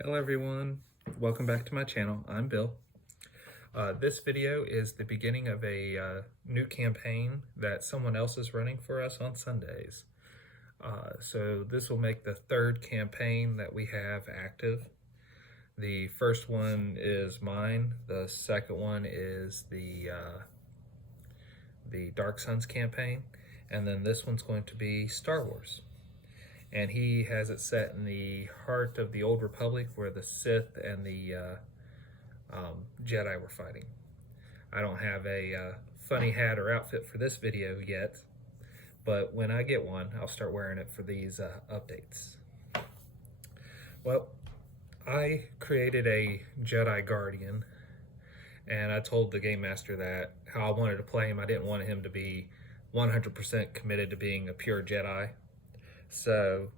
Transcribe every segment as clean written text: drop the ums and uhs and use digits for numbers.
Hello everyone, welcome back to my channel. I'm Bill. This video is the beginning of a new campaign that someone else is running for us on Sundays. So this will make the third campaign that we have active. The first one is mine. The second one is the Dark Suns campaign. And then this one's going to be Star Wars. And he has it set in the heart of the Old Republic where the Sith and the Jedi were fighting. I don't have a funny hat or outfit for this video yet, but when I get one, I'll start wearing it for these updates. Well, I created a Jedi Guardian, and I told the Game Master that how I wanted to play him. I didn't want him to be 100% committed to being a pure Jedi. So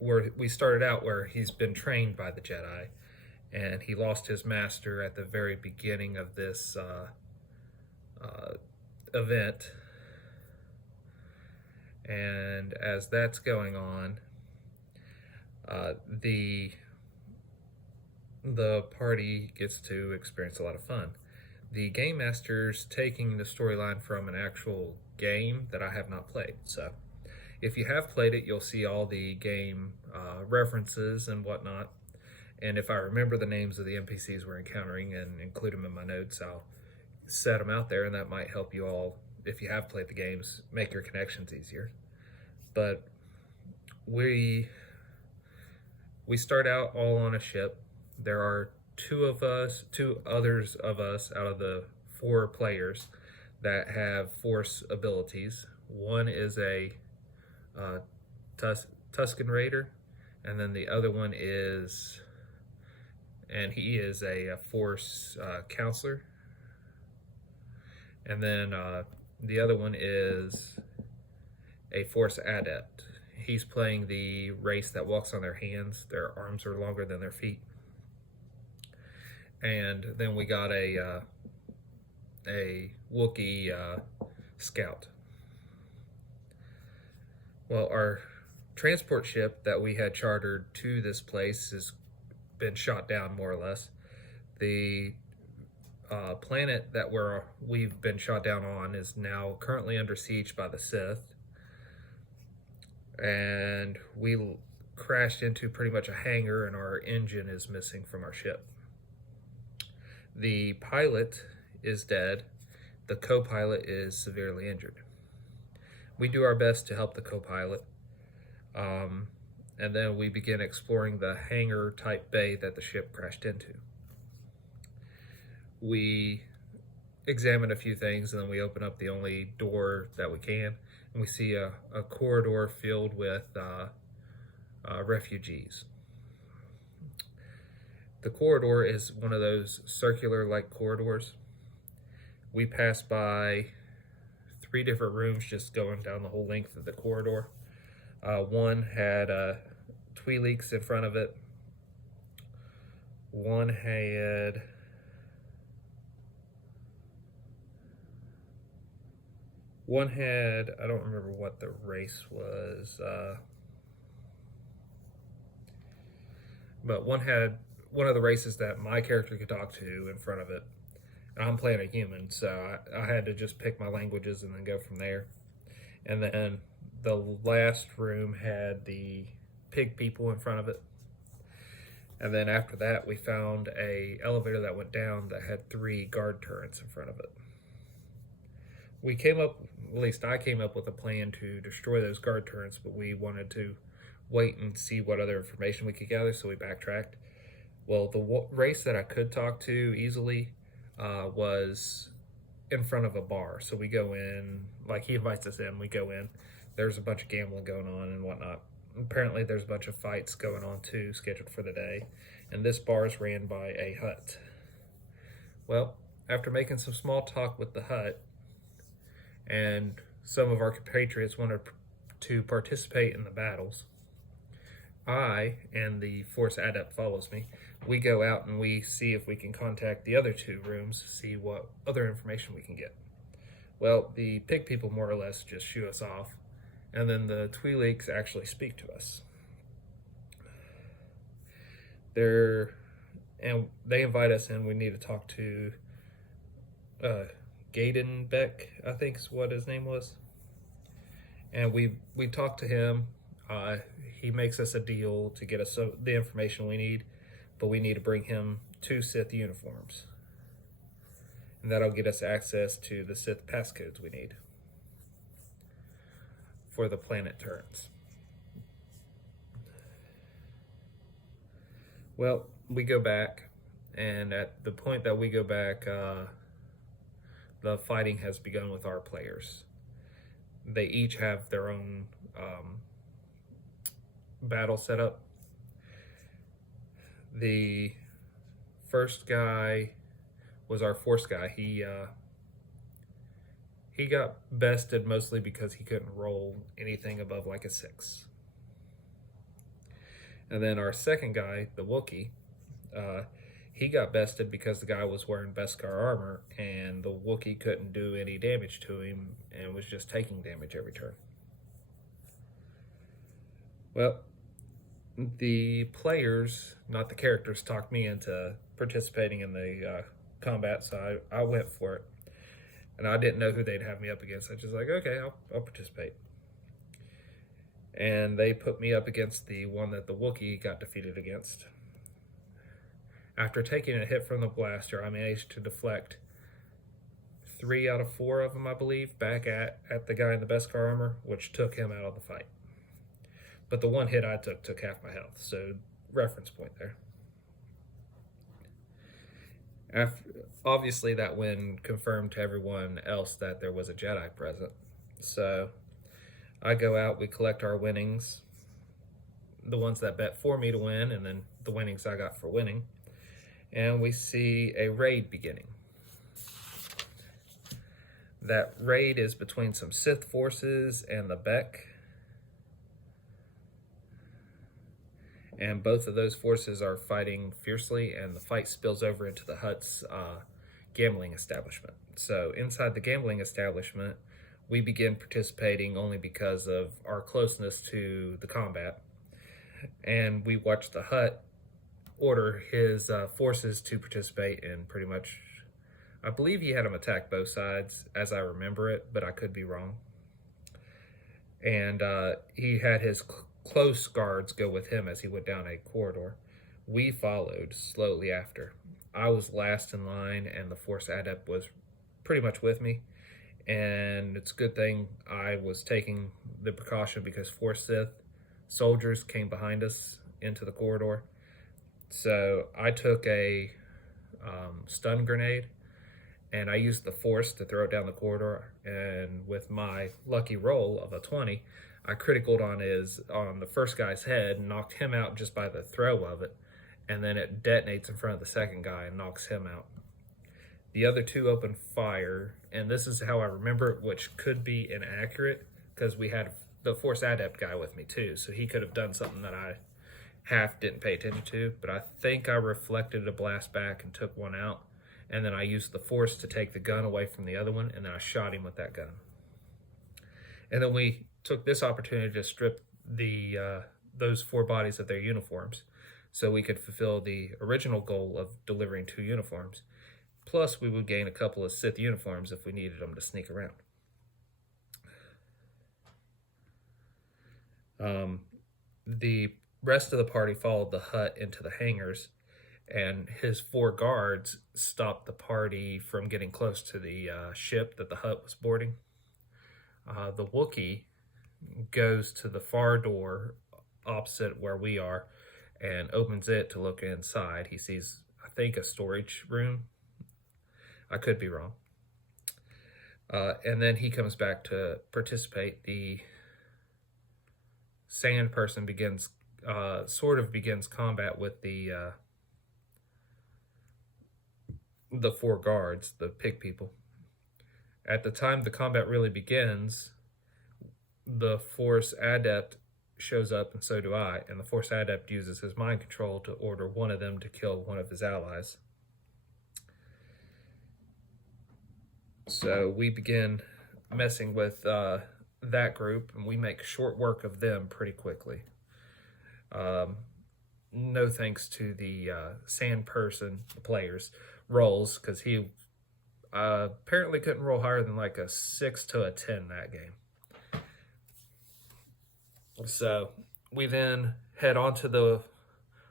we started out where he's been trained by the Jedi, and he lost his master at the very beginning of this event. And as that's going on, the party gets to experience a lot of fun. The Game Master's taking the storyline from an actual game that I have not played. So if you have played it, you'll see all the game references and whatnot. And if I remember the names of the NPCs we're encountering and include them in my notes, I'll set them out there, and that might help you all, if you have played the games, make your connections easier. But we start out all on a ship. There are two others of us out of the 4 players that have Force abilities. One is a Tusken Raider, and then the other one is, and he is a Force counselor, and then the other one is a Force adept. He's playing the race that walks on their hands. Their arms are longer than their feet. And then we got a Wookiee scout. Well, our transport ship that we had chartered to this place has been shot down, more or less. The planet that we've been shot down on is now currently under siege by the Sith, and we crashed into pretty much a hangar, and our engine is missing from our ship. The pilot is dead. The co-pilot is severely injured. We do our best to help the co-pilot, and then we begin exploring the hangar type bay that the ship crashed into. We examine a few things, and then we open up the only door that we can, and we see a corridor filled with refugees. The corridor is one of those circular-like corridors. We pass by 3 different rooms just going down the whole length of the corridor. One had Twi'leks in front of it. One had I don't remember what the race was, but one had one of the races that my character could talk to in front of it. And I'm playing a human, so I had to just pick my languages and then go from there. And then the last room had the pig people in front of it. And then after that, we found a elevator that went down that had 3 guard turrets in front of it. We came up, at least I came up with a plan to destroy those guard turrets, but we wanted to wait and see what other information we could gather, so we backtracked. Well, the race that I could talk to easily was in front of a bar. So we go in, like he invites us in, we go in. There's a bunch of gambling going on and whatnot. Apparently there's a bunch of fights going on too, scheduled for the day. And this bar is ran by a Hutt. Well, after making some small talk with the Hutt, and some of our compatriots wanted to participate in the battles, I, and the Force adept follows me, we go out and we see if we can contact the other 2 rooms, see what other information we can get. Well, the pig people more or less just shoo us off, and then the Twi'leks actually speak to us. They're and they invite us in. We need to talk to Gaden Beck, I think is what his name was. And we talked to him. He makes us a deal to get us the information we need, but we need to bring him 2 Sith uniforms, and that'll get us access to the Sith passcodes we need for the planet turrets. Well, we go back, and at the point that we go back, the fighting has begun with our players. They each have their own battle setup. The first guy was our Force guy. He got bested mostly because he couldn't roll anything above like a 6. And then our second guy, the Wookiee, he got bested because the guy was wearing Beskar armor, and the Wookiee couldn't do any damage to him and was just taking damage every turn. Well, the players, not the characters, talked me into participating in the combat, so I went for it. And I didn't know who they'd have me up against. I was just like, okay, I'll participate. And they put me up against the one that the Wookiee got defeated against. After taking a hit from the blaster, I managed to deflect 3 out of 4 of them, I believe, back at the guy in the Beskar armor, which took him out of the fight. But the one hit I took half my health, so reference point there. Obviously, that win confirmed to everyone else that there was a Jedi present. So I go out, we collect our winnings, the ones that bet for me to win, and then the winnings I got for winning. And we see a raid beginning. That raid is between some Sith forces and the Beck. And both of those forces are fighting fiercely, and the fight spills over into the Hutt's gambling establishment. So inside the gambling establishment, we begin participating only because of our closeness to the combat. And we watch the Hutt order his forces to participate in pretty much, I believe he had them attack both sides as I remember it, but I could be wrong. And he had his close guards go with him as he went down a corridor. We followed slowly after. I was last in line, and the Force Adept was pretty much with me. And it's a good thing I was taking the precaution because Force Sith soldiers came behind us into the corridor. So I took a stun grenade, and I used the Force to throw it down the corridor. And with my lucky roll of a 20, I criticaled on the first guy's head and knocked him out just by the throw of it. And then it detonates in front of the second guy and knocks him out. The other 2 opened fire, and this is how I remember it, which could be inaccurate because we had the Force Adept guy with me too, so he could have done something that I half didn't pay attention to, but I think I reflected a blast back and took one out, and then I used the Force to take the gun away from the other one, and then I shot him with that gun. And then we took this opportunity to strip those 4 bodies of their uniforms so we could fulfill the original goal of delivering 2 uniforms. Plus, we would gain a couple of Sith uniforms if we needed them to sneak around. The rest of the party followed the Hutt into the hangars, and his 4 guards stopped the party from getting close to the ship that the Hutt was boarding. The Wookiee goes to the far door opposite where we are and opens it to look inside. He sees, I think, a storage room. I could be wrong. And then he comes back to participate. The sand person begins combat with the 4 guards, the pig people. At the time the combat really begins, the Force Adept shows up, and so do I, and the Force Adept uses his mind control to order one of them to kill one of his allies. So we begin messing with that group, and we make short work of them pretty quickly. no thanks to the sand person, the players, rolls, because he apparently couldn't roll higher than like a 6 to a 10 that game. So we then head onto the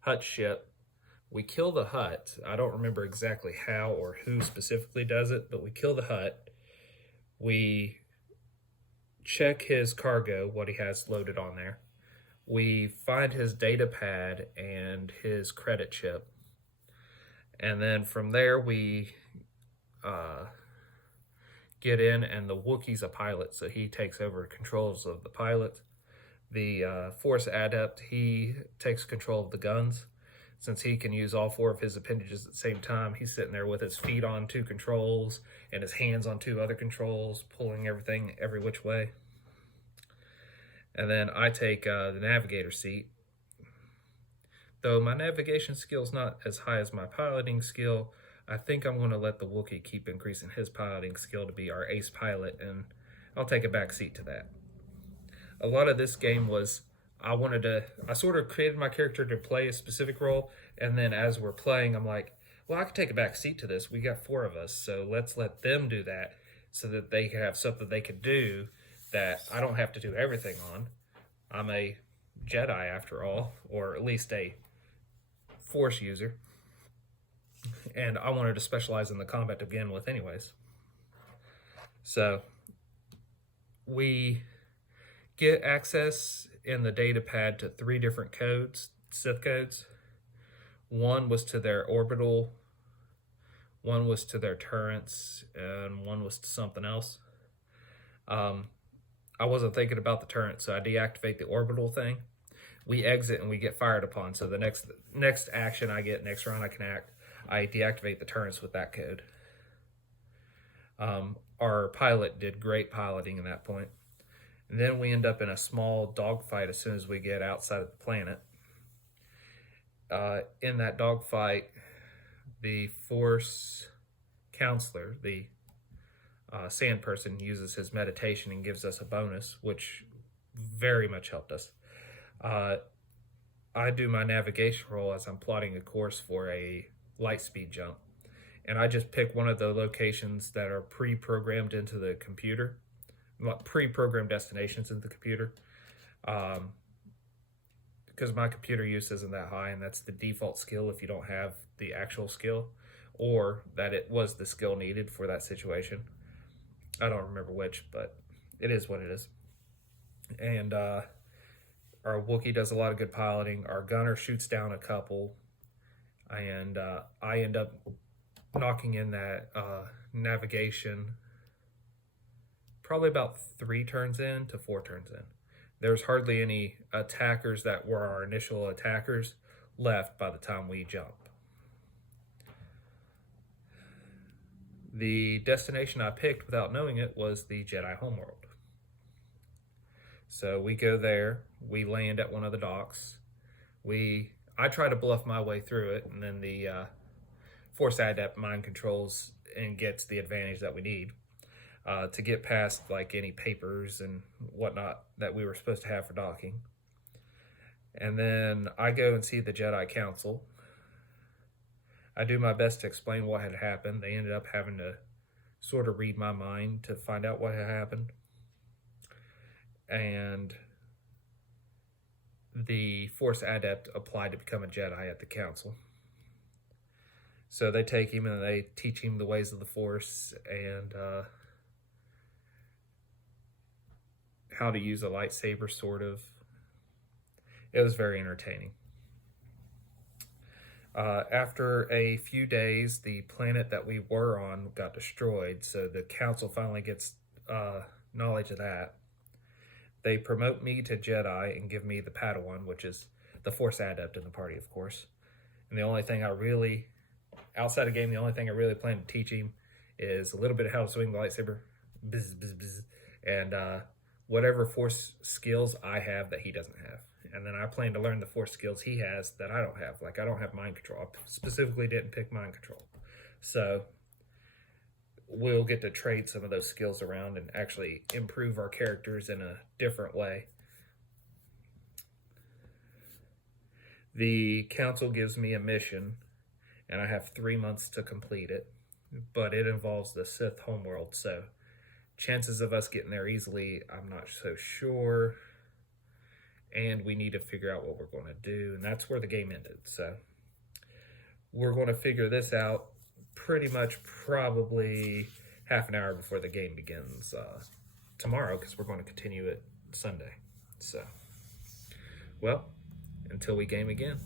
hut ship. We kill the hut. I don't remember exactly how or who specifically does it, but we kill the hut. We check his cargo, what he has loaded on there. We find his data pad and his credit chip. And then from there, we get in, and the Wookiee's a pilot, so he takes over controls of the pilot. The Force Adept, he takes control of the guns. Since he can use all 4 of his appendages at the same time, he's sitting there with his feet on 2 controls and his hands on 2 other controls, pulling everything every which way. And then I take the navigator seat. Though my navigation skill is not as high as my piloting skill, I think I'm going to let the Wookiee keep increasing his piloting skill to be our ace pilot, and I'll take a back seat to that. A lot of this game was I sort of created my character to play a specific role, and then as we're playing, I'm like, well, I could take a back seat to this. We got 4 of us, so let's let them do that so that they can have something they can do that I don't have to do everything on. I'm a Jedi after all, or at least a Force user, and I wanted to specialize in the combat to begin with anyways. So we get access in the data pad to 3 different codes, Sith codes. One was to their orbital, one was to their turrets, and one was to something else. I wasn't thinking about the turret, so I deactivate the orbital thing. We exit and we get fired upon. So the next action I get, next round I can act, I deactivate the turrets with that code. Our pilot did great piloting at that point. And then we end up in a small dogfight as soon as we get outside of the planet. In that dogfight, the Force counselor, the sand person, uses his meditation and gives us a bonus, which very much helped us. I do my navigation roll as I'm plotting a course for a light speed jump. And I just pick one of the locations that are pre-programmed into the computer, pre-programmed destinations into the computer, because my computer use isn't that high, and that's the default skill if you don't have the actual skill, or that it was the skill needed for that situation. I don't remember which, but it is what it is. And our Wookiee does a lot of good piloting. Our gunner shoots down a couple, and I end up knocking in that navigation probably about 3 turns in to 4 turns in. There's hardly any attackers that were our initial attackers left by the time we jump. The destination I picked without knowing it was the Jedi homeworld. So we go there, we land at one of the docks. I try to bluff my way through it, and then the Force Adept mind controls and gets the advantage that we need to get past like any papers and whatnot that we were supposed to have for docking. And then I go and see the Jedi Council. I do my best to explain what had happened. They ended up having to sort of read my mind to find out what had happened. And the Force Adept applied to become a Jedi at the Council. So they take him and they teach him the ways of the Force and how to use a lightsaber, sort of. It was very entertaining. After a few days, the planet that we were on got destroyed, so the Council finally gets knowledge of that. They promote me to Jedi and give me the Padawan, which is the Force Adept in the party, of course. And the only thing outside of game, the only thing I really plan to teach him is a little bit of how to swing the lightsaber, bzz, bzz, bzz, and whatever Force skills I have that he doesn't have. And then I plan to learn the Force skills he has that I don't have. Like, I don't have mind control. I specifically didn't pick mind control. So we'll get to trade some of those skills around and actually improve our characters in a different way. The council gives me a mission, and I have 3 months to complete it, but it involves the Sith homeworld, so chances of us getting there easily, I'm not so sure. And we need to figure out what we're going to do, and that's where the game ended. So we're going to figure this out pretty much probably half an hour before the game begins tomorrow, because we're going to continue it Sunday. So, well, until we game again.